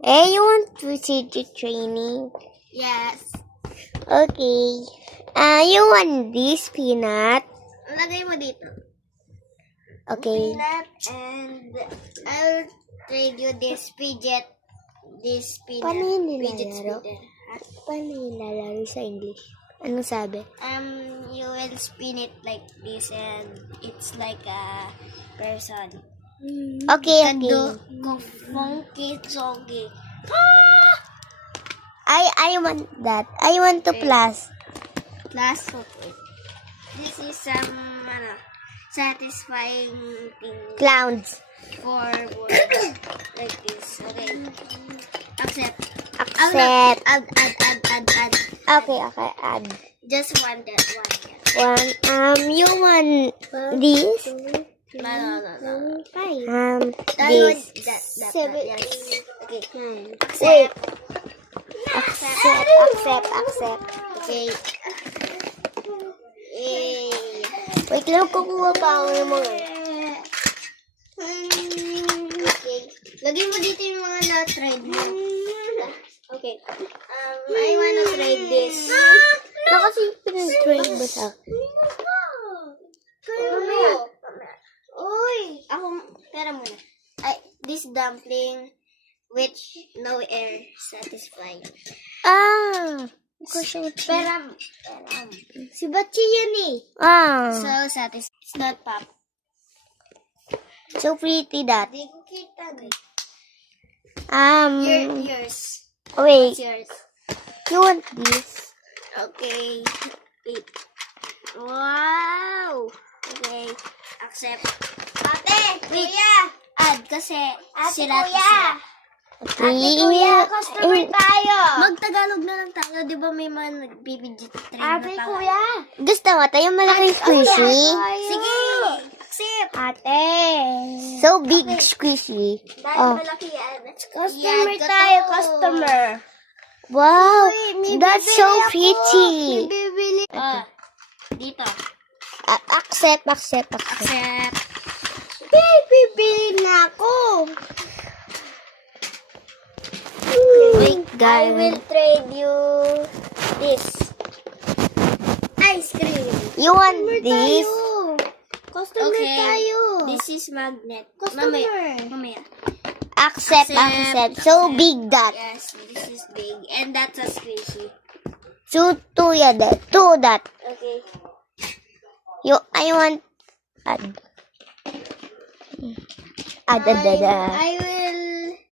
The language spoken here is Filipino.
Hey, you want to see the training? Yes. Okay. You want this peanut? Lagay mo dito. Okay. Peanut, and I'll trade you this fidget. This peanut. Paano yun Fidget nilalaro? spinner. Paano nilalaro sa English? Anong sabi? You will spin it like this, and it's like a person. Okay, Kando, okay. funky, soggy. I want that. I want to Okay. plus. Last hook. This is some satisfying thing Clowns. for words like this. Okay. Accept. Accept. Add. Okay, add. Just one. You want this? No. This. That. Seven. Yes. Okay. Wait. Accept. Accept. Okay. Yay. Wait lang, kukuha pa ako ng mga. Okay. Lagay mo dito yung mga na-tried mo. Okay. I wanna try this. Kasi pinag-trade ba sa akin? Mamaya. Uy! Ako, pera muna. This dumpling which no air satisfying. Peram. Si Bachi yan eh. So satisfying. It's not pop. So pretty that. Hindi ko kita. Yours. Wait. What's yours? You want this? Okay. Wait. Wow! Okay. Accept. Ate! Kuya! Add kasi sila. Customer tayo! Mag-Tagalog na lang tayo. Di ba may mga nagbibidget train na tayo? Gusto mo tayo malaking squishy? Sige! Accept! Ate! So big squishy. Dahil malaki yan. Customer tayo, customer. Wow! That's so pretty. Dito. Accept. Accept. Bibili na ako. Wait, I guys. will trade you this. Ice cream. You want this? Customer tayo. This is magnet. Mamaya. Accept. So big that. Yes, this is big. And that's a squishy. So two that. Okay. I want add. I will